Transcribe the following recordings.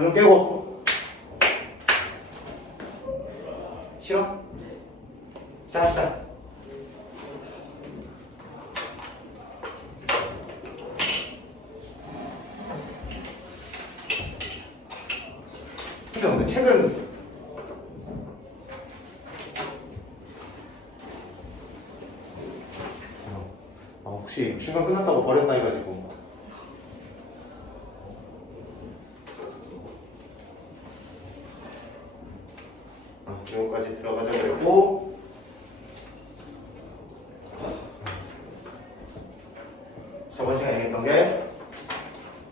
방금 깨고. 싫어? 시작합시다. 근데 책은 혹시 중간 끝났다고 버렸나 해가지고. 이거까지 들어가자 그랬고, 저번 시간에 했던 게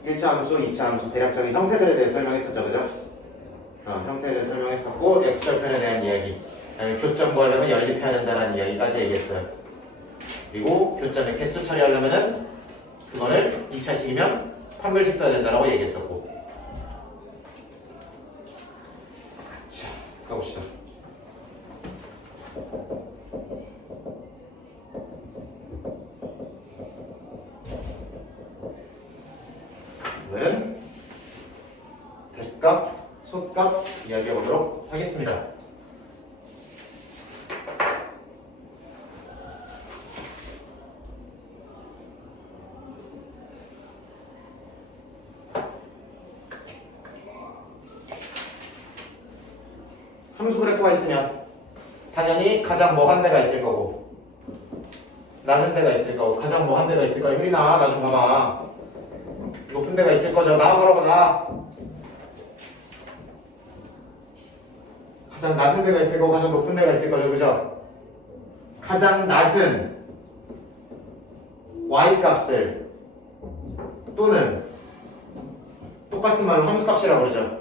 1차 함수, 2차 함수 대략적인 형태들에 대해 설명했었죠, 그죠? 형태를 설명했었고, x절편에 대한 이야기, 그다음에 교점 구하려면 연립해야 된다는 이야기까지 얘기했어요. 그리고 교점의 개수 처리하려면은 그거를 2차식이면 판별식 써야 된다라고 얘기했었고. 자, 가봅시다. 오늘은 대값, 소값 이야기해 보도록 하겠습니다. 함수 그래프가 있으면 당연히 가장 뭐 한 대가 있을 거고 낮은 데가 있을 거고, 가장 뭐 한 대가 있을 거야. 효린아, 나 좀 봐봐. 높은 데가 있을 거죠. 나와보라고. 나 가장 낮은 데가 있을 거고 가장 높은 데가 있을 거죠, 그죠? 가장 낮은 y-값을 또는 똑같은 말로 함수값이라고 그러죠.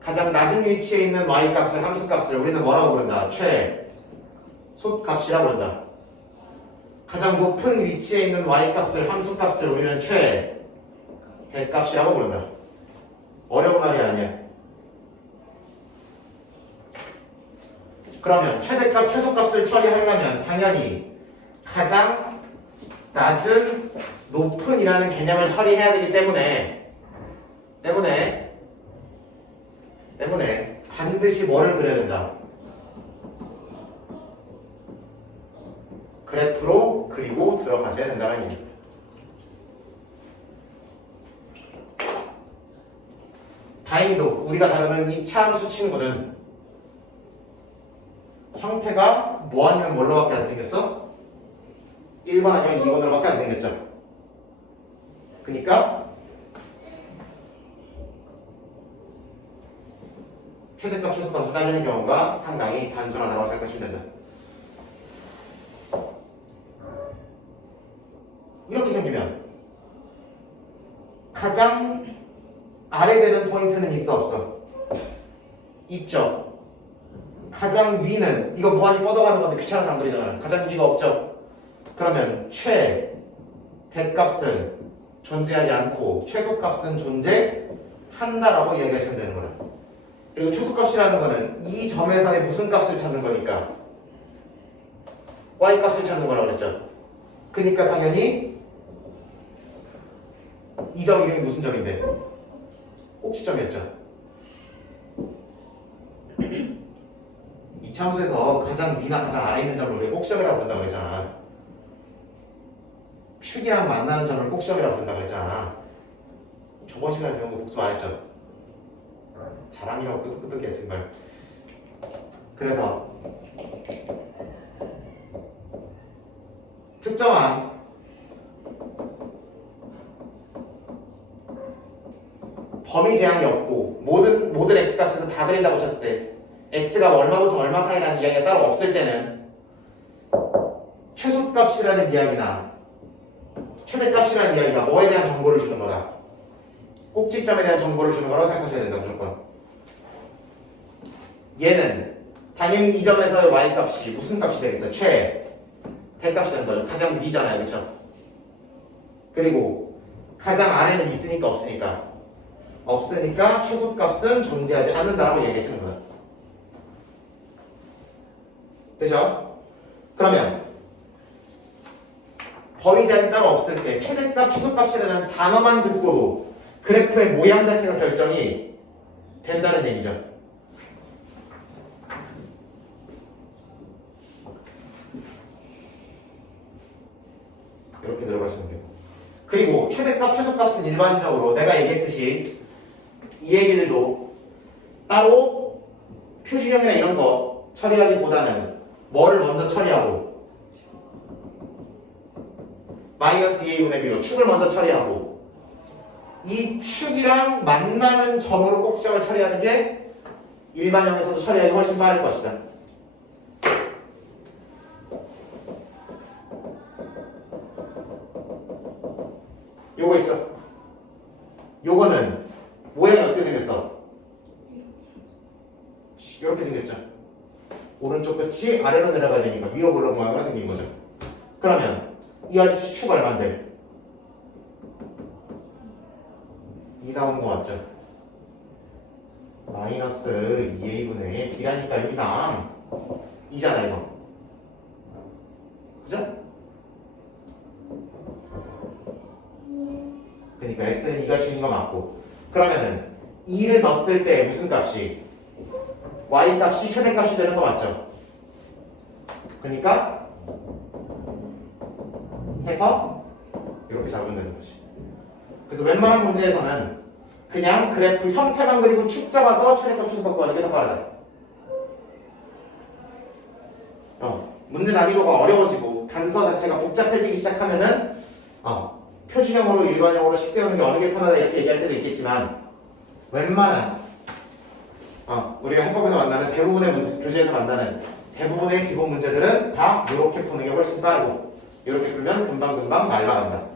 가장 낮은 위치에 있는 y-값을, 함수값을 우리는 뭐라고 부른다? 최소값이라고 부른다. 가장 높은 위치에 있는 y-값을, 함수값을 우리는 최대값이라고 부른다. 어려운 말이 아니야. 그러면 최대값, 최소값을 처리하려면 당연히 가장 낮은, 높은 이라는 개념을 처리해야 되기 때문에 반드시 뭐를 그려야 된다? 그래프로 그리고 들어가셔야 된다는 얘기입니다. 다행히도 우리가 다루는 2차 함수 친구는 형태가 뭐 아니면 뭘로밖에 안 생겼어? 1번 아니면 2번으로밖에 안 생겼죠. 그러니까 최대값, 최소값을 따지는 경우가 상당히 단순하다고 생각하시면 된다. 이렇게 생기면 가장 아래 되는 포인트는 있어, 없어? 있죠. 가장 위는 이거 무한히 뻗어가는 건데 귀찮아서 안 그리잖아. 가장 위가 없죠. 그러면 최대값은 존재하지 않고 최소값은 존재한다라고 이야기하시면 되는 거야. 그리고 최소값이라는 거는 이 점에서의 무슨 값을 찾는 거니까 y값을 찾는 거라고 그랬죠. 그러니까 당연히 이 점 이름이 무슨 점인데? 꼭지점이었죠. 2차 함수에서 가장 위나 가장 아래 있는 점을 우리가 꼭지점이라고 부른다고 그랬잖아. 축이랑 만나는 점을 꼭지점이라고 부른다고 그랬잖아. 저번 시간에 배운 거 복습 안 했죠? 자랑이라고 끄덕끄덕이야 정말. 그래서 특정한 범위 제한이 없고 모든 x값에서 다 그린다고 쳤을 때 x가 얼마부터 얼마 사이라는 이야기가 따로 없을 때는 최소값이라는 이야기나 최대값이라는 이야기가 뭐에 대한 정보를 주는 거다? 꼭지점에 대한 정보를 주는 거라고 생각하셔야 된다, 무조건. 얘는 당연히 이 점에서의 y값이 무슨 값이 되겠어요? 대값이 되는 거죠. 가장 위잖아요, 그렇죠? 그리고 가장 아래는 있으니까 없으니까 최소값은 존재하지 않는다라고 얘기하시는 거예요. 되죠? 그러면 범위 제한이 따로 없을 때 최대값, 최소값이라는 단어만 듣고도 그래프의 모양 자체가 결정이 된다는 얘기죠. 이렇게 들어가시면 되고. 그리고 최대값, 최소값은 일반적으로 내가 얘기했듯이 이 얘기들도 따로 표준형이나 이런 거 처리하기보다는 뭘 먼저 처리하고 마이너스 2a분의 b로 축을 먼저 처리하고 이 축이랑 만나는 점으로 꼭지점을 처리하는 게 일반형에서도 처리하기 훨씬 빠를 것이다. 요거 있어. 요거는 모양이 어떻게 생겼어? 이렇게 생겼죠. 오른쪽 끝이 아래로 내려가야 되니까 위로 볼록 모양으로 생긴 거죠. 그러면 이 아저씨 축 얼마인데? 2 나오는 거 맞죠? 마이너스 2a분의 b라니까 여기다 2잖아 이거. 그죠? 그러니까 x는 2가 주인 거 맞고, 그러면은 2를 넣었을 때 무슨 값이? y 값이 최대값이 되는 거 맞죠? 그러니까 해서 이렇게 잡으면 되는 거지. 그래서 웬만한 문제에서는 그냥 그래프 형태만 그리고 축 잡아서 최대값 최소값 구하는 게 더 빠르다. 문제 난이도가 어려워지고 단서 자체가 복잡해지기 시작하면은 표준형으로 일반형으로 식 세우는 게 어느 게 편하다 이렇게 얘기할 때도 있겠지만, 웬만한 우리가 해법에서 만나는 대부분의 문제, 교재에서 만나는 대부분의 기본 문제들은 다 이렇게 푸는 게 훨씬 빠르고, 이렇게 풀면 금방금방 날아간다.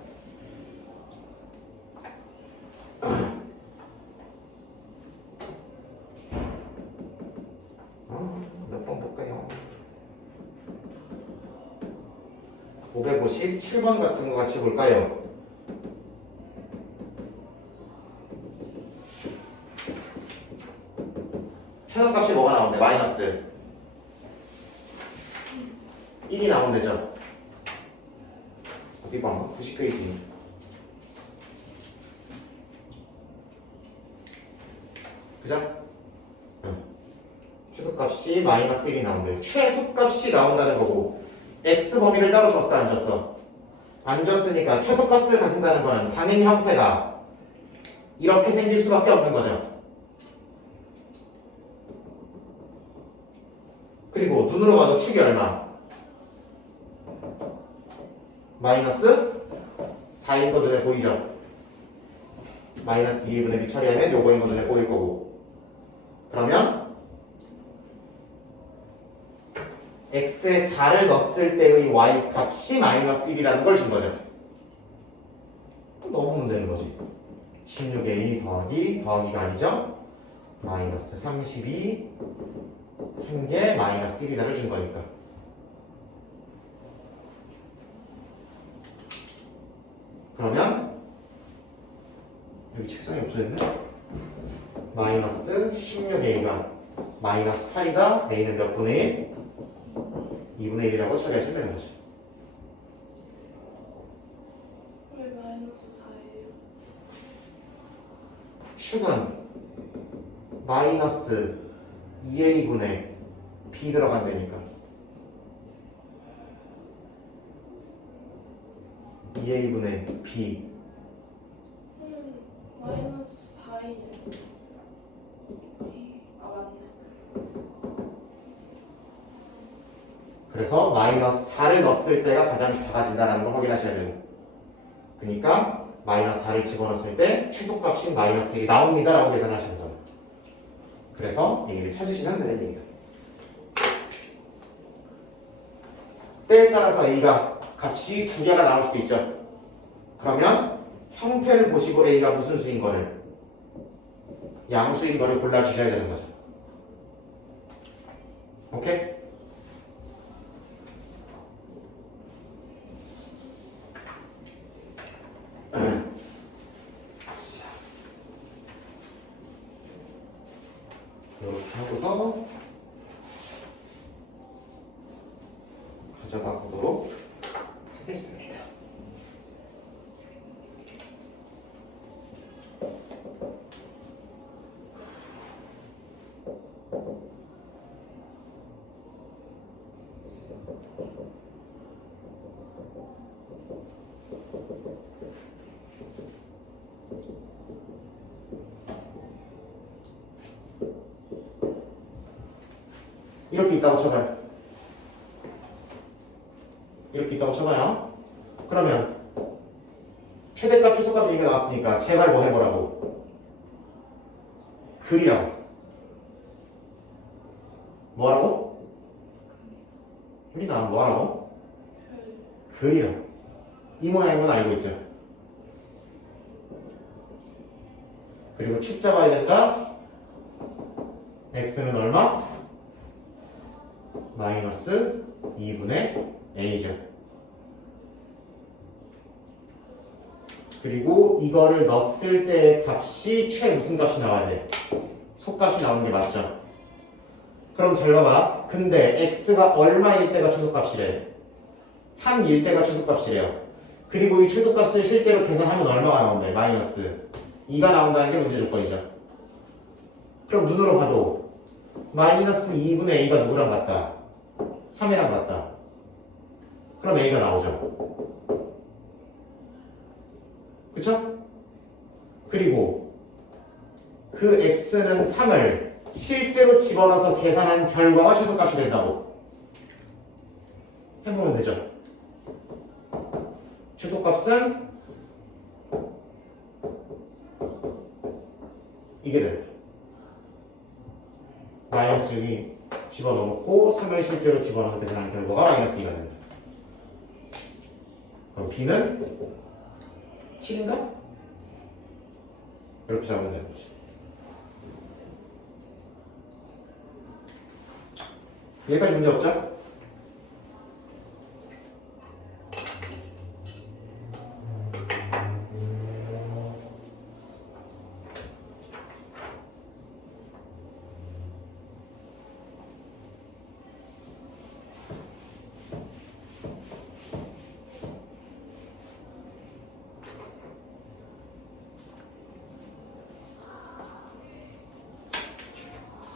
몇 번 볼까요? 557번 같은 거 같이 볼까요? 최소값이 뭐가 나오는데? 마이너스 1이 나온대죠. 어디 봐? 90페이지. 그죠? 최소값이 마이너스 1이 나온대요. 최소값이 나온다는 거고, x 범위를 따로 줬어 안 줬어? 안 줬으니까 최소값을 가진다는 거는 당연히 형태가 이렇게 생길 수밖에 없는 거죠. 그리고 눈으로 봐도 축이 얼마? 마이너스 4인 거 눈에 보이죠? 마이너스 2분의 b 처리하면 요거인 거 눈에 보일 거고, 그러면 x에 4를 넣었을 때의 y 값이 마이너스 1이라는 걸 준 거죠. 넣으면 되는 거지. 16a 더하기가 아니죠? 마이너스 32 한 개 마이너스 1이다를 준 거니까. 그러면 여기 책상이 없어졌네? 마이너스 16a가 마이너스 8이다. a는 몇 분의 1? 2분의 1이라고 처리하시면 되는 거죠. 왜 마이너스 4예요? 축은 마이너스 2a분의 b 들어간다니까. 2a분의 b. 마이너스 4예요. 맞네. 그래서 마이너스 4를 넣었을 때가 가장 작아진다는 걸 확인하셔야 되고, 그러니까 마이너스 4를 집어넣었을 때 최소값인 마이너스 1이 나옵니다 라고 계산하시는 거예요. 그래서 얘기를 찾으시면 되는 얘기다. 때에 따라서 a가 값이 두 개가 나올 수도 있죠. 그러면 형태를 보시고 a가 무슨 수인 거를, 양수인 거를 골라주셔야 되는 거죠. 오케이? 이렇게 하고서 가져가 보도록 하겠습니다. 이렇게 있다고 쳐봐요. 이렇게 있다고 쳐봐요. 그러면 최대값 최소값 얘기가 나왔으니까 제발 뭐 해보라고. 그리라고. 뭐하라고? 그리나 뭐하라고? 그리라고. 이 모양인 알고 있죠? 그리고 축 잡아야 된다. x는 얼마? 마이너스 2분의 a죠. 그리고 이거를 넣었을 때의 값이 최 무슨 값이 나와야 돼? 속값이 나오는 게 맞죠? 그럼 잘 봐봐. 근데 x가 얼마일 때가 최소값이래? 3일 때가 최소값이래요. 그리고 이 최소값을 실제로 계산하면 얼마가 나온대? 마이너스 2가 나온다는 게 문제 조건이죠. 그럼 눈으로 봐도 마이너스 2분의 a가 누구랑 같다? 3이랑 같다. 그럼 a가 나오죠. 그쵸? 그리고 그 x는 3을 실제로 집어넣어서 계산한 결과가 최소값이 된다고 해보면 되죠. 최소값은 이게 돼. 마이너스 6이 집어넣고 3을 실제로 집어넣어서 계산한 결과가 마이너스 2가 됩니다. 그럼 b는 7인가? 이렇게 잡으면 되는 거지. 여기까지 문제 없죠?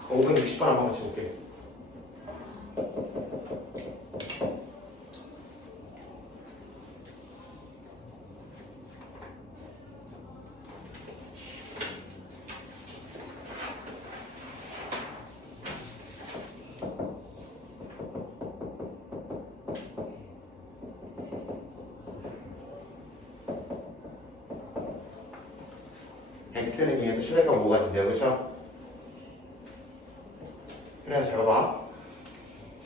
어, 560번 한번 같이 볼게요. x는 2에서 최대값 5가지인데요, 그쵸? 그래, 잘 봐봐.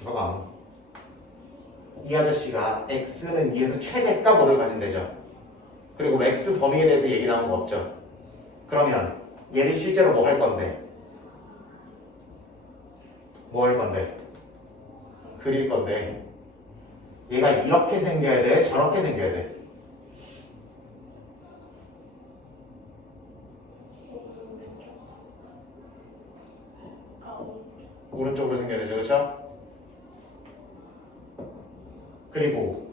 잘 봐봐. 이 아저씨가 x는 2에서 최대값 5를 가진대죠. 그리고 x 범위에 대해서 얘기 나온 거 없죠. 그러면 얘를 실제로 뭐 할 건데? 뭐 할 건데? 그릴 건데 얘가 이렇게 생겨야 돼? 저렇게 생겨야 돼? 오른쪽으로 생겨야 되죠, 그렇죠? 그리고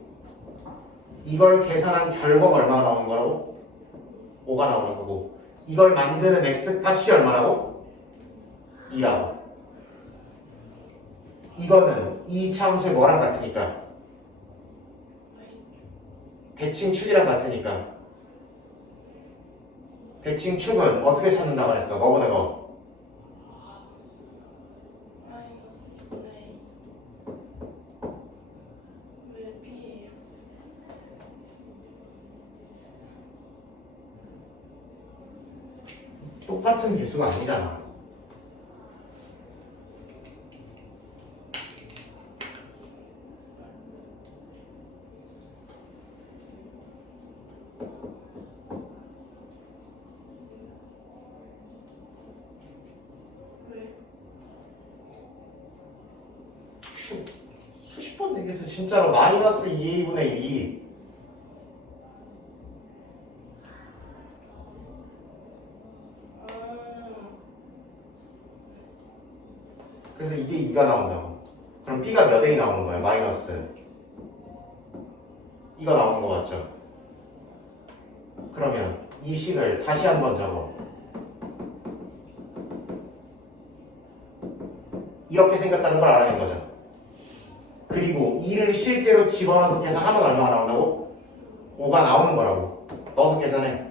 이걸 계산한 결과가 얼마나 나오는 거라고? 5가 나오는 거고 이걸 만드는 x값이 얼마라고? 2라고. 이거는 이 차함수의 뭐랑 같으니까? 대칭축이랑 같으니까 대칭축은 어떻게 찾는다고 했어? 뭐보다 뭐? 똑같은 개수가 아니잖아. 수십 번 얘기해서 진짜로 마이너스 2a분의 1이 그래서 이게 2가 나온다고. 그럼 b가 몇 a 나오는 거야? 마이너스 이거 나오는 거 맞죠? 그러면 이 식을 다시 한번 적어. 이렇게 생겼다는 걸 알아낸 거죠. 그리고 2를 실제로 집어넣어서 계산하면 얼마가 나온다고? 5가 나오는 거라고. 넣어서 계산해.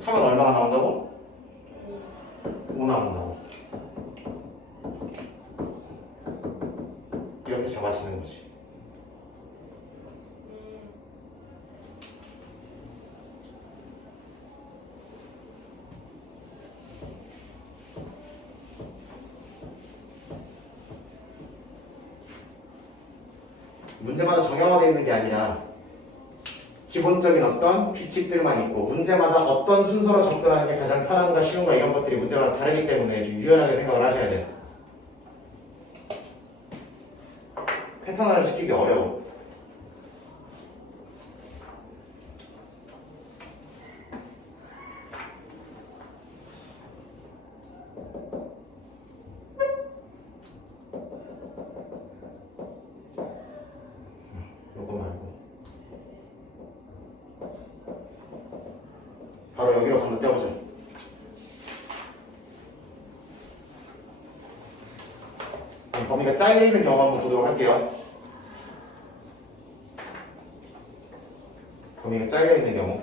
하면 얼마가 나온다고? 나온다고. 이렇게 잡아지는 거지. 문제마다 정형화되어 있는 게 아니라 기본적인 어떤 규칙들만 있고 문제마다 어떤 순서로 접근하는 게 가장 편한가 쉬운가 이런 것들이 문제마다 다르기 때문에 좀 유연하게 생각을 하셔야 돼요. 패턴화를 시키기 어려워. 요거 말고 바로 여기로 건너뛰어보자. 범위가 잘려있는 경우 한번 보도록 할게요. 범위가 잘려있는 경우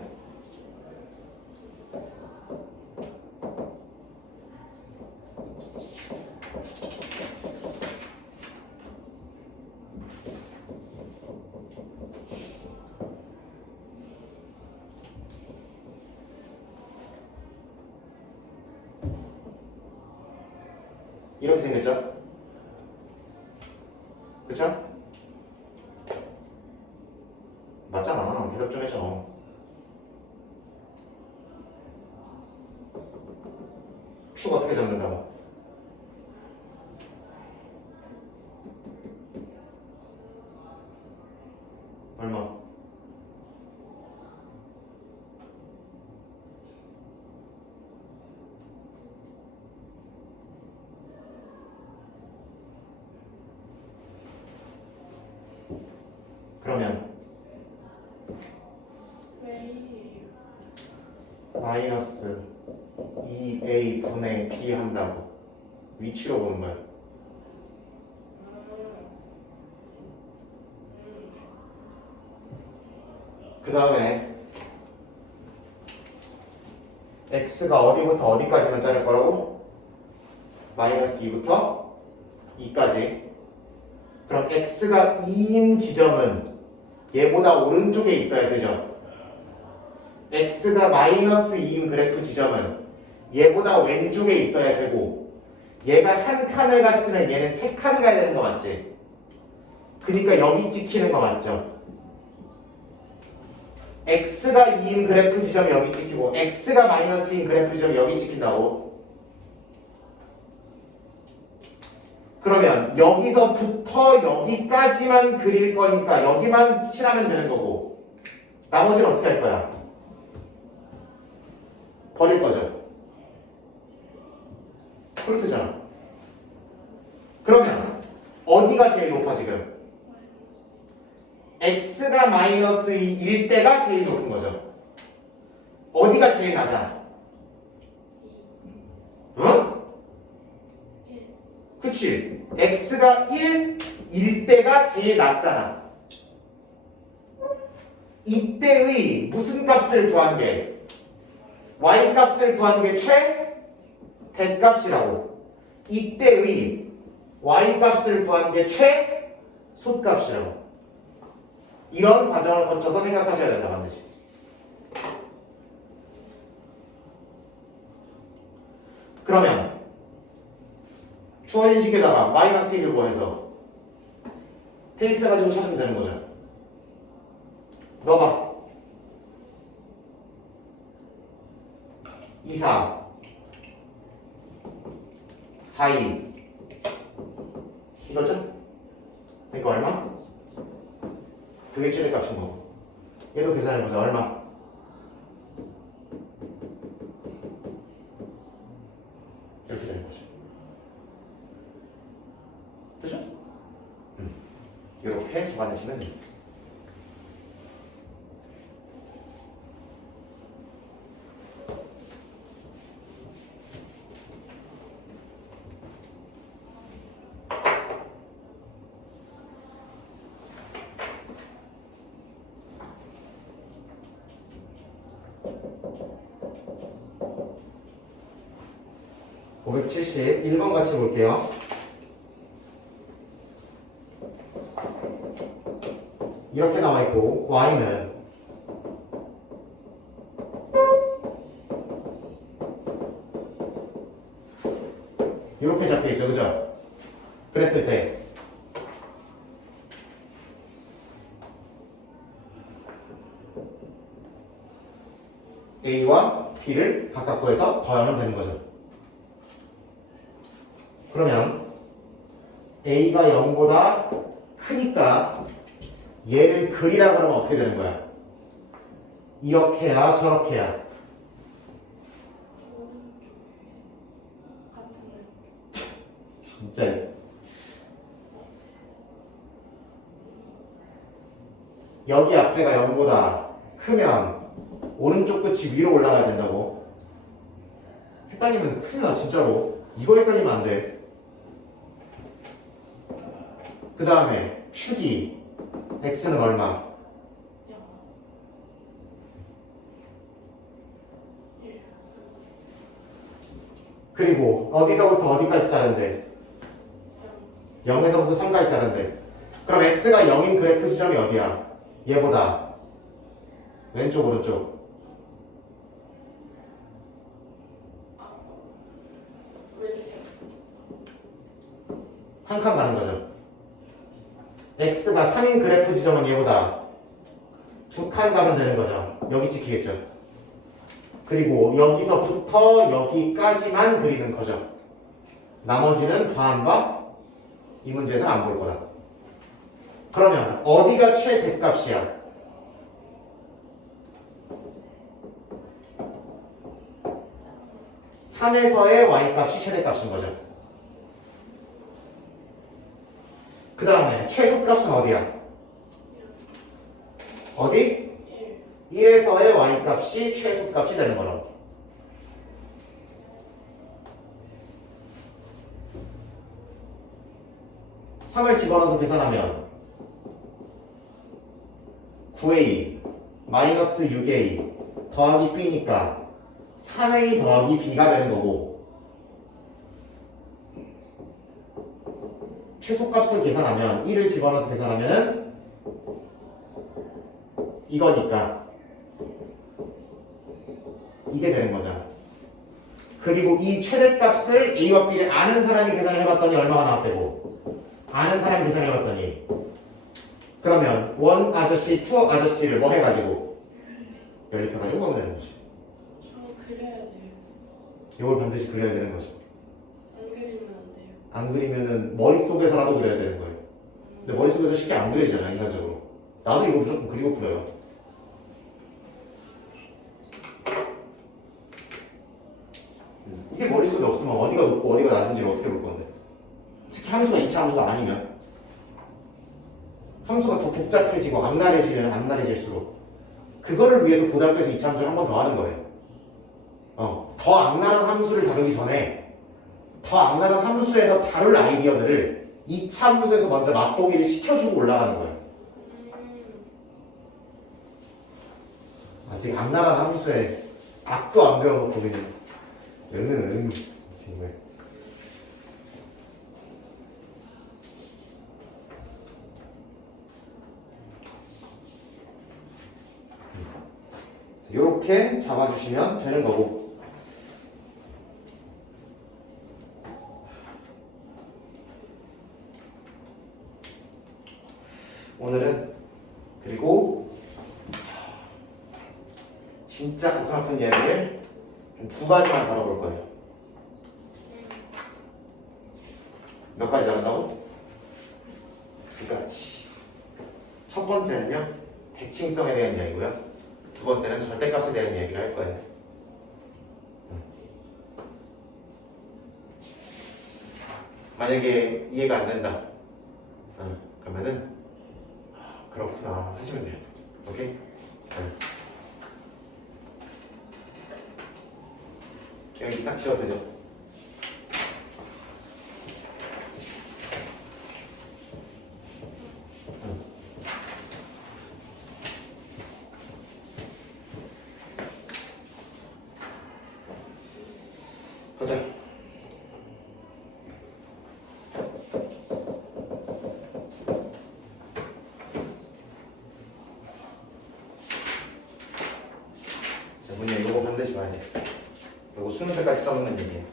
이렇게 생겼죠? 그쵸? 맞잖아. 대답 좀 해줘. 축 어떻게 잡는다고? 얼마? 그러면 왜이에요? 마이너스 2a 분의 b 한다고 위치로 보는 거야. 그 다음에 x가 어디부터 어디까지만 자를 거라고? 마이너스 2부터 2까지. 그럼 x가 2인 지점은 얘보다 오른쪽에 있어야 되죠. x가 마이너스 2인 그래프 지점은 얘보다 왼쪽에 있어야 되고 얘가 한 칸을 갔으면 얘는 세 칸 가야 되는 거 맞지? 그러니까 여기 찍히는 거 맞죠? x가 2인 그래프 지점이 여기 찍히고 x가 마이너스인 그래프 지점이 여기 찍힌다고. 그러면 여기서부터 여기까지만 그릴 거니까 여기만 칠하면 되는 거고 나머지는 어떻게 할 거야? 버릴 거죠. 그렇잖아. 그러면 어디가 제일 높아 지금? x가 마이너스 2일 때가 제일 높은 거죠. 어디가 제일 낮아? 응? 그치? x가 1일 때가 제일 낮잖아. 이때의 무슨 값을 구한 게? y 값을 구한 게 대값이라고. 이때의 y 값을 구한 게 최소값이라고. 이런 과정을 거쳐서 생각하셔야 된다 반드시. 그러면 주어인식에다가 마이너스 1을 구해서 대입해가지고 찾으면 되는 거죠. 넣어봐. 2, 4 4, 2 이거죠? 그러니까 얼마? 그게 최대값인 거고. 얘도 계산해보자. 얼마? 이렇게 되는 거죠. 그죠? 이렇게 잡아내시면 됩니다. 571번 같이 볼게요. 이렇게 나와 있고 y는 이렇게 잡혀 있죠, 그죠? 그랬을 때 A와 B를 각각 구해서 더하면 되는 거죠. 그러면 A가 0보다 크니까 얘를 그리라 그러면 어떻게 되는 거야? 이렇게야 저렇게야? 같은 진짜 여기 앞에가 0보다 크면 오른쪽 끝이 위로 올라가야 된다고? 헷갈리면 큰일 나 진짜로. 이거 헷갈리면 안 돼. 그 다음에 축이 x는 얼마? 0 1 그리고 어디서부터 어디까지 자른대? 0에서부터 3까지 자른대. 그럼 x가 0인 그래프 지점이 어디야? 얘보다 왼쪽 오른쪽 왼쪽 한 칸 가는 거죠. x가 3인 그래프 지점은 얘보다 2칸 가면 되는 거죠. 여기 찍히겠죠. 그리고 여기서부터 여기까지만 그리는 거죠. 나머지는 봐 안 봐? 이 문제에서는 안 볼 거다. 그러면 어디가 최대값이야? 삼에서의 y값이 최대값인 거죠. 그 다음에 최소값은 어디야? 어디? 1 1에서의 y값이 최소값이 되는 거라고. (3을) 집어넣어서 계산하면 9a 마이너스 6a 더하기 b니까 3a 더하기 b가 되는 거고, 최소값을 계산하면 1을 집어넣어서 계산하면은 이거니까 이게 되는 거잖아. 그리고 이 최대값을 a와 b를 아는 사람이 계산을 해봤더니 얼마가 나왔대고, 아는 사람이 계산을 해봤더니, 그러면 원 아저씨, 투 아저씨를 뭐 해가지고 연립해가지고 하면 되는 거지. 저 그려야 돼요. 이걸 반드시 그려야 되는 거지. 안 그리면 안 돼요. 안 그리면은 머릿속에서라도 그려야 되는 거예요. 근데 머릿속에서 쉽게 안 그려지잖아, 인간적으로. 나도 이거 무조건 그리고 풀어요. 이게 머릿속에 없으면 어디가 높고 어디가 낮은지를 어떻게 볼 건데. 특히 함수가 2차 함수가 아니면. 함수가 더 복잡해지고 악랄해지면 악랄해질수록 그거를 위해서 고등학교에서 2차 함수를 한 번 더 하는 거예요. 더 악랄한 함수를 다루기 전에 더 악랄한 함수에서 다룰 아이디어들을 2차 함수에서 먼저 맛보기를 시켜주고 올라가는 거예요. 아직 악랄한 함수에 악도 안 배워놓고 그냥 정말. 이렇게 잡아주시면 되는 거고, 오늘은 그리고 진짜 가슴 아픈 이야기를 두 가지만 다뤄볼 거예요. 몇 가지 다룬다고? 두 가지. 첫 번째는요, 대칭성에 대한 이야기고요. 두 번째는 절대값에 대한 이야기를 할 거예요. 만약에 이해가 안 된다, 그러면은 그렇구나 하시면 돼요. 오케이? 여기 싹 지워도 되죠? 보자. 다시 써먹는 얘기예요.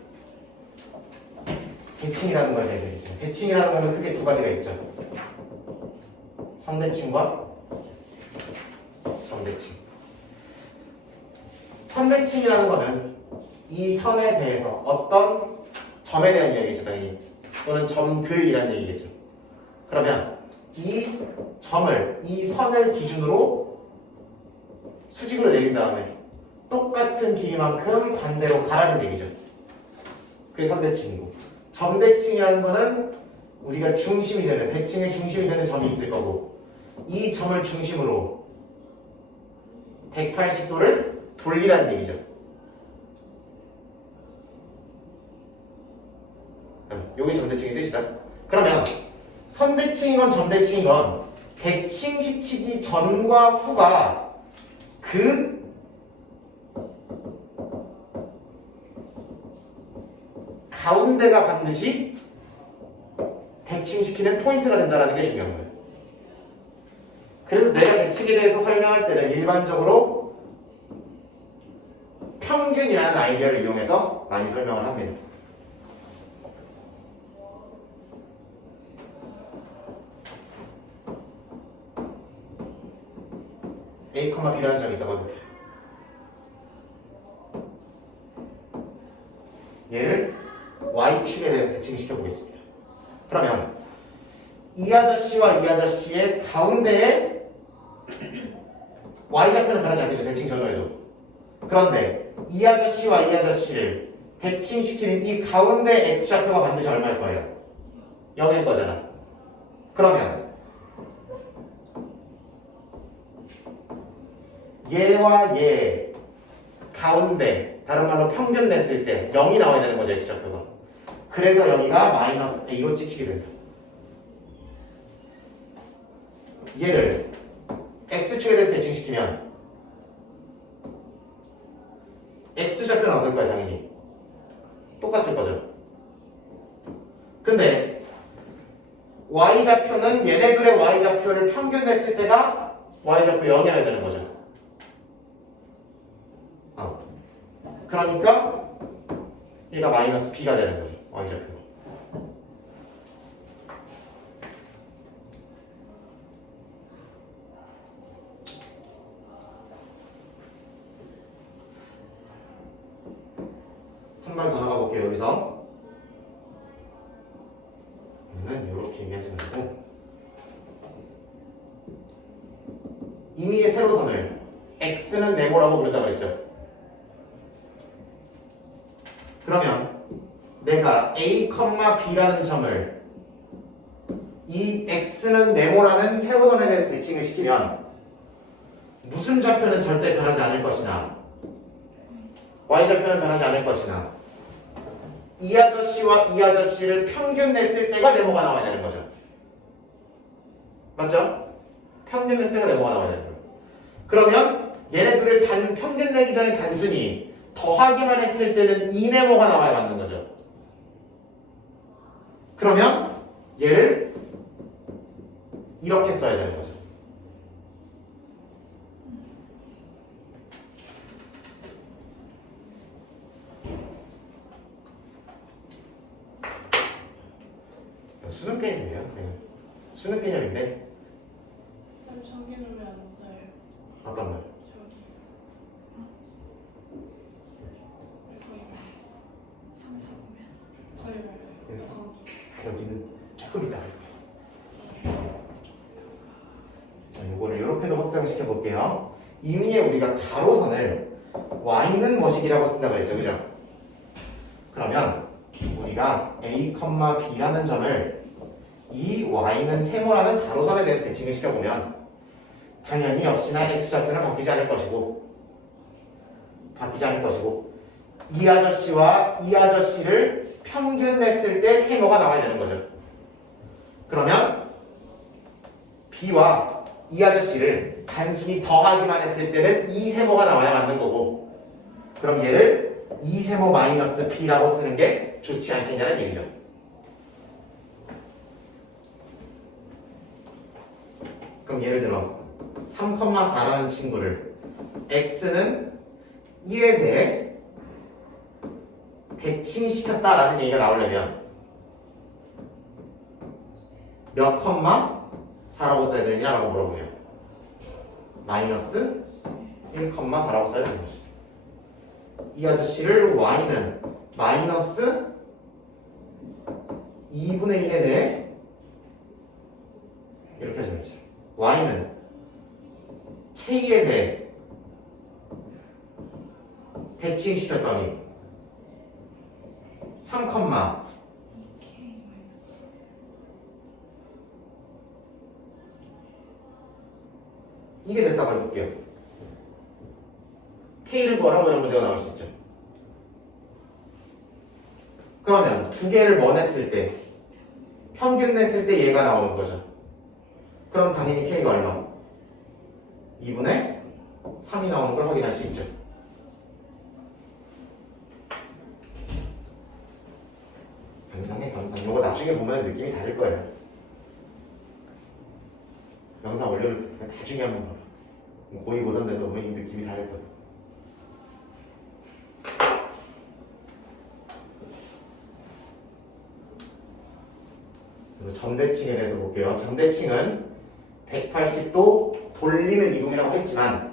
대칭이라는 걸 대해서 얘기죠. 대칭이라는 거는 크게 두 가지가 있죠. 선대칭과 점대칭. 선대칭이라는 거는 이 선에 대해서 어떤 점에 대한 이야기죠, 당연히. 또는 점들이라는 얘기겠죠. 그러면 이 점을, 이 선을 기준으로 수직으로 내린 다음에 똑같은 길이만큼 반대로 가라는 얘기죠. 그게 선대칭이고, 점대칭이라는 거는 우리가 중심이 되는, 대칭의 중심이 되는 점이 있을 거고, 이 점을 중심으로 180도를 돌리라는 얘기죠. 요게 점대칭의 뜻이다. 그러면 선대칭이건 점대칭이건 대칭시키기 전과 후가 그 가운데가 반드시 대칭시키는 포인트가 된다는 게 중요한 거예요. 그래서 내가 대칭에 대해서 설명할 때는 일반적으로 평균이라는 아이디어를 이용해서 많이 설명을 합니다. A, B라는 점이 있다고 해볼게요. 얘를 Y축에 대해서 대칭시켜 보겠습니다. 그러면 이 아저씨와 이 아저씨의 가운데에 Y좌표는 변하지 않겠죠, 대칭 전후에도. 그런데 이 아저씨와 이 아저씨를 대칭시키는 이 가운데 X좌표가 반드시 얼마일 거예요? 0일 거잖아. 그러면 얘와 얘 가운데, 다른 말로 평균 냈을 때 0이 나와야 되는 거죠, X좌표가. 그래서 여기가 마이너스 A로 찍히게 된다. 얘를 X축에 대해서 대칭시키면 X좌표는 어떨 거야, 당연히. 똑같을 거죠. 근데 Y좌표는 얘네들의 Y좌표를 평균 냈을 때가 Y좌표 0이어야 되는 거죠. 그러니까 얘가 마이너스 B가 되는 거죠, Y좌표. 한 발 더 나가 볼게요, 여기서. 이렇게 얘기하지 말고 임의의 세로선을 X는 네모라고 부른다고 그랬죠. 그러면 내가 A, B라는 점을 이 X는 네모라는 세로선에 대해서 대칭을 시키면 무슨 좌표는 절대 변하지 않을 것이나 Y좌표는 변하지 않을 것이나 이 아저씨와 이 아저씨를 평균 냈을 때가 네모가 나와야 되는 거죠. 맞죠? 평균 냈을 때가 네모가 나와야 되는 거예요. 그러면 얘네들을 평균 내기 전에 단순히 더하기만 했을 때는 이 네모가 나와야 맞는 거죠. 그러면 얘를 이렇게 써야 되는 거죠. 수능 개념이에요. 그냥 수능 개념인데. 그럼 저기는 왜 안 써요? 어떤 말? 저기. 왜 거기 말고? 거기 말고. 왜 거기? 여기는 조금 이따 할 거예요. 자, 이거를 이렇게도 확장시켜 볼게요. 임의에 우리가 가로선을 y는 뭐식이라고 쓴다고 했죠, 그죠? 그러면 우리가 a, b라는 점을 이 y는 세모라는 가로선에 대해서 대칭을 시켜보면 당연히 역시나 x좌표는 바뀌지 않을 것이고 이 아저씨와 이 아저씨를 평균 냈을 때 세모가 나와야 되는 거죠. 그러면 b와 이 아저씨를 단순히 더하기만 했을 때는 이 세모가 나와야 맞는 거고, 그럼 얘를 이 세모 마이너스 b라고 쓰는 게 좋지 않겠냐는 얘기죠. 그럼 예를 들어 3,4라는 친구를 x는 1에 대해 대칭시켰다라는 얘기가 나오려면 몇 컴마 4라고 써야 되냐라고 물어보면 마이너스 1,4라고 써야 되는 거지. 이 아저씨를 y는 마이너스 2분의 1에 대해 이렇게 해줘야지. y는 k에 대해 대칭시켰더니 3, 이게 됐다고 해볼게요. k를 구하라고 이런 문제가 나올 수 있죠. 그러면 두 개를 뭐 냈을 때 평균 냈을 때 얘가 나오는 거죠. 그럼 당연히 k가 얼마? 2분의 3이 나오는 걸 확인할 수 있죠. 변상. 이거 나중에 보면 느낌이 다를 거예요. 영상 원료를 나중에 한번 봐요. 고의 고전돼서 보면 이 느낌이 다를 거예요. 그리고 점대칭에 대해서 볼게요. 점대칭은 180도 돌리는 이동이라고 했지만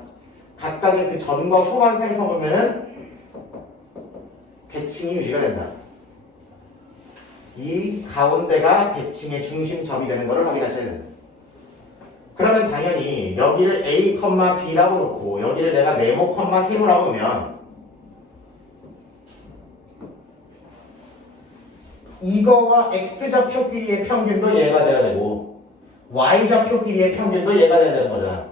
각각의 그 전과 후만 살펴보면은 대칭이 유지가 된다. 이 가운데가 대칭의 중심점이 되는 것을 확인하셔야 된다. 그러면 당연히 여기를 A, B라고 놓고 여기를 내가 네모, 세모라고 놓으면 이거와 X좌표 길이의 평균도 얘가 돼야 되고 Y좌표 길이의 평균도 얘가 돼야 되는 거잖아.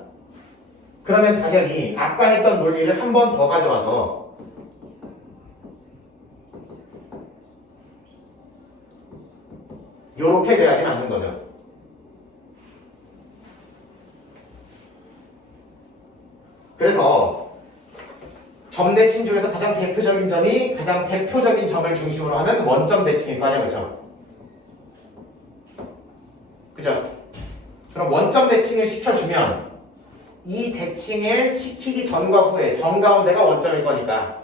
그러면 당연히 아까 했던 논리를 한 번 더 가져와서 요렇게 돼야지 맞는 거죠. 그래서 점대칭 중에서 가장 대표적인 점이 가장 대표적인 점을 중심으로 하는 원점 대칭일 거 아니야, 그죠? 그죠? 그럼 원점 대칭을 시켜주면 이 대칭을 시키기 전과 후에 정가운데가 원점일 거니까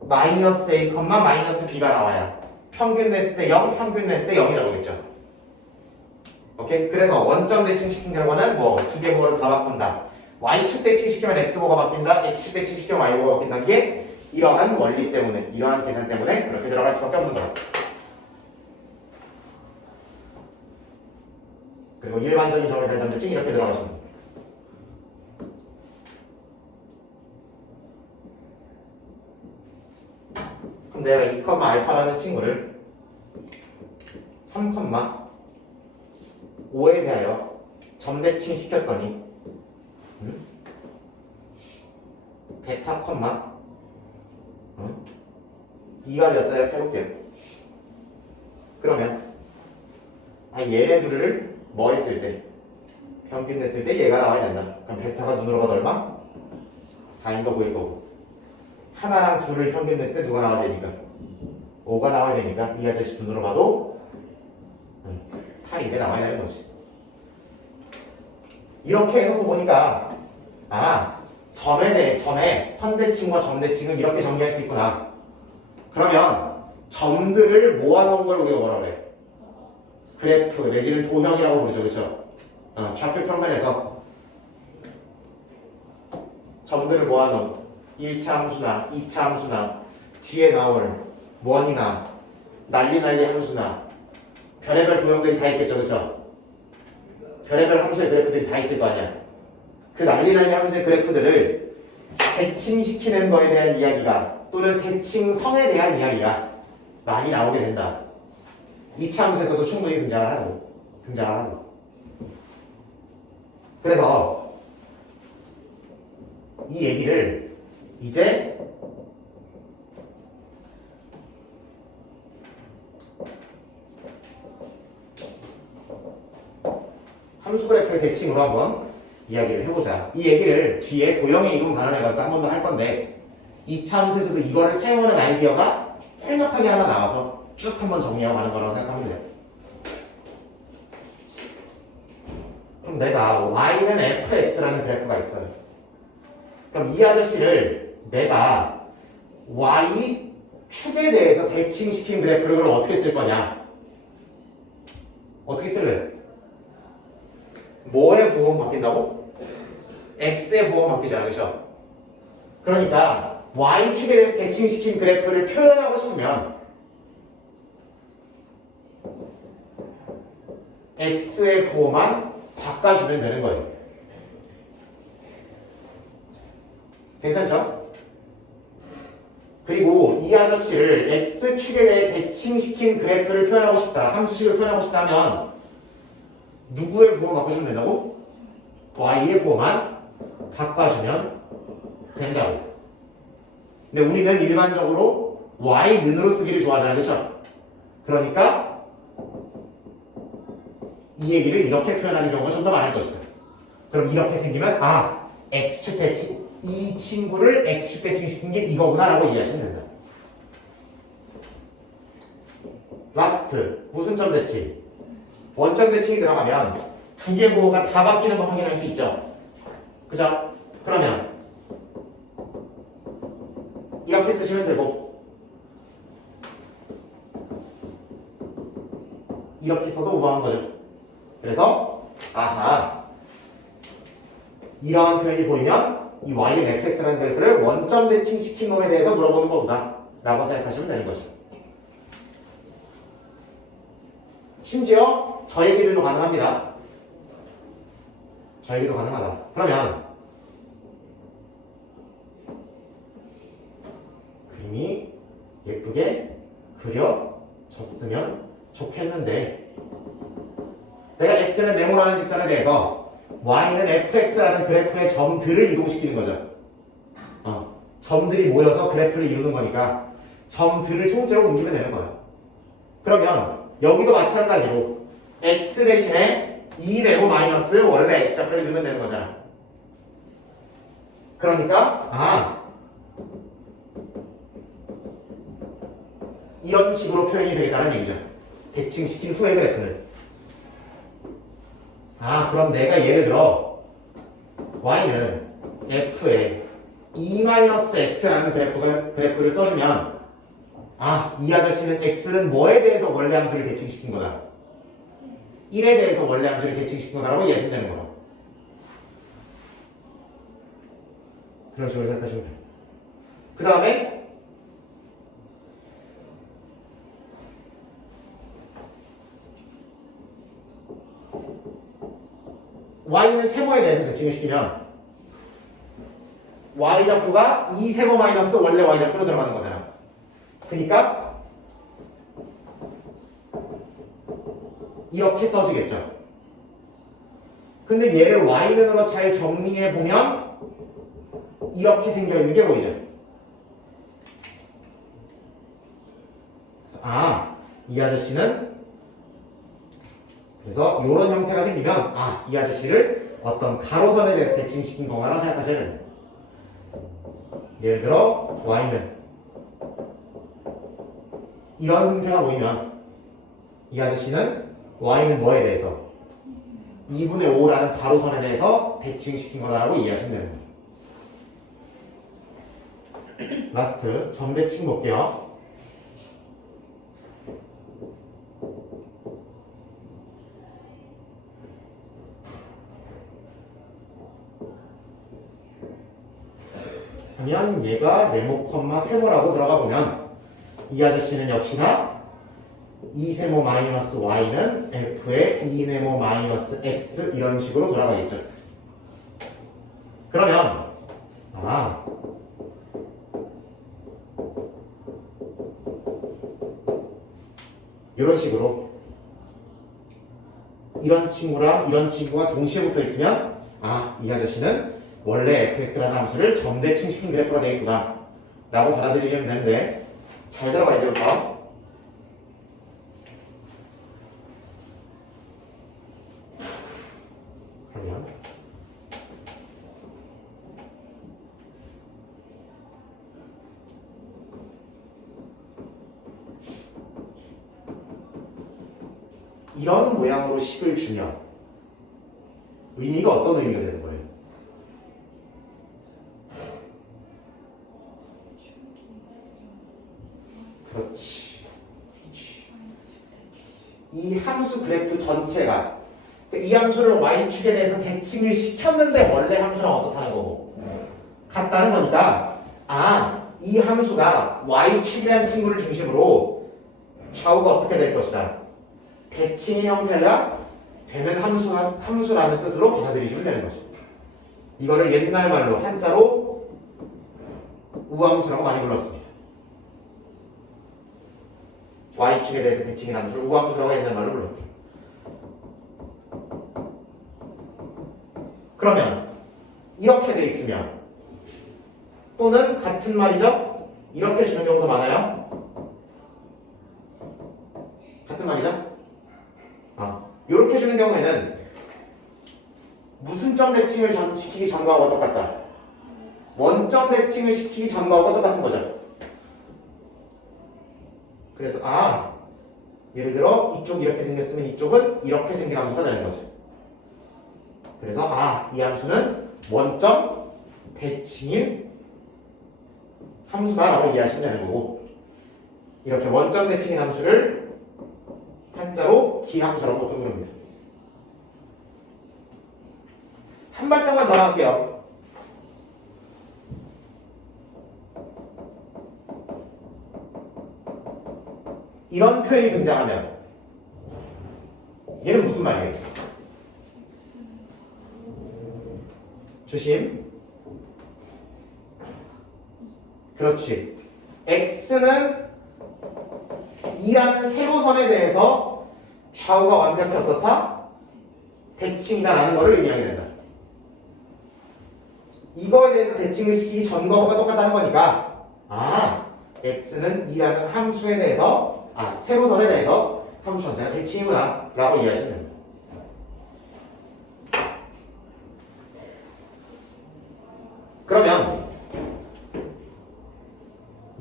마이너스 A, 마이너스 B가 나와야 평균 냈을 때 0, 평균 냈을 때 0이라고 했죠. 오케이? 그래서 원점 대칭 시킨 결과는 뭐 두 개 보호를 다 바꾼다. Y축 대칭 시키면 X보가 바뀐다. X축 대칭 시키면 Y보가 바뀐다. 이게 이러한 원리 때문에, 이러한 계산 때문에 그렇게 들어갈 수밖에 없는 거야. 그리고 일반적인 점에 대한 점대칭 이렇게 들어가시면 돼요. 그럼 내가 2, 알파라는 친구를 3, 5에 대하여 점대칭 시켰더니 베타, 2가 되었다 이렇게 해볼게요. 그러면 얘네 둘을 뭐 했을 때? 평균 냈을 때 얘가 나와야 된다. 그럼 베타가 눈으로 봐도 얼마? 4인 거 보일 거고 하나랑 둘을 평균 냈을 때 누가 나와야 되니까? 5가 나와야 되니까 이 아저씨 눈으로 봐도 8인데 나와야 되는 거지. 이렇게 해놓고 보니까 점에 대해 점의 선대칭과 점대칭은 이렇게 정리할 수 있구나. 그러면 점들을 모아놓은 걸 우리가 뭐라 그래? 그래프 내지는 도형이라고 부르죠, 그렇죠? 좌표 평면에서 점들을 모아놓은 1차 함수나 2차 함수나 뒤에 나올 원이나 난리 함수나 별의별 도형들이 다 있겠죠, 그렇죠? 별의별 함수의 그래프들이 다 있을 거 아니야. 그 난리 함수의 그래프들을 대칭시키는 거에 대한 이야기가 또는 대칭성에 대한 이야기가 많이 나오게 된다. 2차 함수에서도 충분히 등장을 하고. 그래서 이 얘기를 이제 함수 그래프의 대칭으로 한번 이야기를 해보자. 이 얘기를 뒤에 도형의 이동 단원에 가서 한 번 더 할 건데 2차 함수에서도 이거를 사용하는 아이디어가 짤막하게 하나 나와서 쭉 한번 정리하고 가는 거라고 생각하면 돼요. 그럼 내가 y는 fx라는 그래프가 있어요. 그럼 이 아저씨를 내가 y 축에 대해서 대칭시킨 그래프를 그럼 어떻게 쓸 거냐? 어떻게 쓸래? 뭐의 부호가 바뀐다고? x의 부호가 바뀌지 않으셔. 그러니까 y축에 대해서 대칭시킨 그래프를 표현하고 싶으면 x의 부호만 바꿔주면 되는 거예요. 괜찮죠? 그리고 이 아저씨를 x축에 대해 대칭시킨 그래프를 표현하고 싶다, 함수식을 표현하고 싶다면 누구의 부호 바꿔주면 된다고? y의 부호만 바꿔주면 된다고. 근데 우리는 일반적으로 y는으로 쓰기를 좋아하잖아요. 그렇죠? 그러니까 이 얘기를 이렇게 표현하는 경우가 좀 더 많을 것이다. 그럼 이렇게 생기면 x축 대칭, 이 친구를 x축 대칭시킨 게 이거구나 라고 이해하시면 된다. 라스트, 무슨 점 대칭? 원점 대칭이 들어가면 두 개 부호가 다 바뀌는 거 확인할 수 있죠? 그죠? 그러면 이렇게 쓰시면 되고 이렇게 써도 우아한 거죠. 그래서 이러한 표현이 보이면 이 y는 fx라는 그래프를 원점 대칭시킨 놈에 대해서 물어보는 거구나 라고 생각하시면 되는 거죠. 심지어 저 얘기들도 가능합니다. 저 얘기도 가능하다. 그러면 그림이 예쁘게 그려졌으면 좋겠는데 내가 x는 네모라는 직선에 대해서 y는 fx라는 그래프의 점들을 이동시키는 거죠. 점들이 모여서 그래프를 이루는 거니까 점들을 통째로 옮기면 되는 거예요. 그러면 여기도 마찬가지로 x 대신에 2네모 마이너스 원래 x좌표를 넣으면 되는 거잖아. 그러니까 이런 식으로 표현이 되겠다는 얘기죠. 대칭시킨 후의 그래프는. 그럼 내가 예를 들어 y는 f에 2-x라는 그래프를 써주면 이 아저씨는 x는 뭐에 대해서 원래 함수를 대칭시킨 거다? 1에 대해서 원래 함수를 대칭시킨 거다라고 이해하시면 되는 거다. 그런 식으로 생각하시면 돼요. 그 다음에 y는 세모에 대해서 대칭을 시키면 y좌표가 2세모 마이너스 원래 y좌표로 들어가는 거잖아. 그러니까 이렇게 써지겠죠. 근데 얘를 y는으로 잘 정리해 보면 이렇게 생겨 있는 게 보이죠. 그래서 이 아저씨는 그래서 이런 형태가 생기면 이 아저씨를 어떤 가로선에 대해서 대칭시킨 거라고 생각하셔야 됩니다. 예를 들어 y는 이런 형태가 보이면 이 아저씨는 y는 뭐에 대해서 2분의 5라는 가로선에 대해서 대칭시킨 거다라고 이해하시면 됩니다. 라스트 점대칭 볼게요. 하면 얘가 네모 콤마 세모라고 들어가 보면 이 아저씨는 역시나 2세모 마이너스 y는 f의 2네모 마이너스 x 이런 식으로 돌아가겠죠. 그러면 이런 식으로 이런 친구랑 이런 친구가 동시에 붙어 있으면 이 아저씨는 원래 fx라는 함수를 점대칭시킨 그래프가 되겠구나 라고 받아들이시면 되는데 잘 들어봐 이제부터. 그러면 이런 모양으로 식을 주면 의미가 어떤 의미가 되는 거예요? 그렇지. 이 함수 그래프 전체가 이 함수를 y축에 대해서 대칭을 시켰는데 원래 함수랑 어떻다는 거고 같다는 거니까 이 함수가 y축이라는 친구를 중심으로 좌우가 어떻게 될 것이다. 대칭의 형태가 되는 함수라는 뜻으로 받아들이시면 되는 거죠. 이거를 옛날 말로 한자로 우함수라고 많이 불렀습니다. y축에 대해서 대칭의 함수를 우함수라고 옛날 말로 불렀대요. 그러면 이렇게 돼 있으면 또는 같은 말이죠? 이렇게 주는 경우도 많아요. 같은 말이죠? 이렇게 주는 경우에는 무슨 점 대칭을 시키기 전과하고 똑같다. 원점 대칭을 시키기 전과하고 똑같은 거죠. 그래서 예를 들어 이쪽 이렇게 생겼으면 이쪽은 이렇게 생긴 함수가 되는 거죠. 그래서 이 함수는 원점 대칭인 함수다라고 이해하시면 되는 거고, 이렇게 원점 대칭인 함수를 한자로 기함수라고 보통 부릅니다. 한 발짝만 더 나갈게요. 이런 표현이 등장하면 얘는 무슨 말이에요? 조심. 그렇지. x는 2라는 세로선에 대해서 좌우가 완벽히 어떻다? 대칭이다라는 것을 의미하게 된다. 이거에 대해서 대칭을 시키기 전과 후가 똑같다는 거니까 x는 2라는 함수에 대해서 세로선에 대해서 함수 전체가 대칭이구나 라고 이해하시면 됩니다. 그러면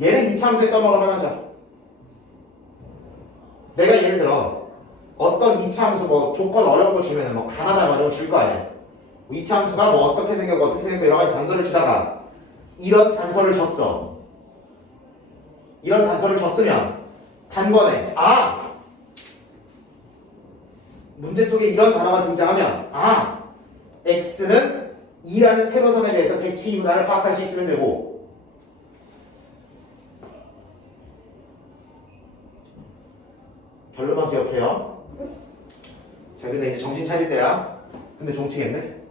얘는 2차 함수에 써먹으면 하죠. 내가 예를 들어 어떤 2차 함수 조건 어려운 거 주면 가난한 어려운 거 줄 거 아니야. 2차 함수가 어떻게 생겼고 여러 가지 단서를 주다가 이런 단서를 줬어. 이런 단서를 줬으면 단번에 문제 속에 이런 단어가 등장하면 x는 2라는 세로선에 대해서 대칭이구나를 파악할 수 있으면 되고, 결론만 기억해요. 자, 근데 이제 정신 차릴 때야. 근데 종치겠네?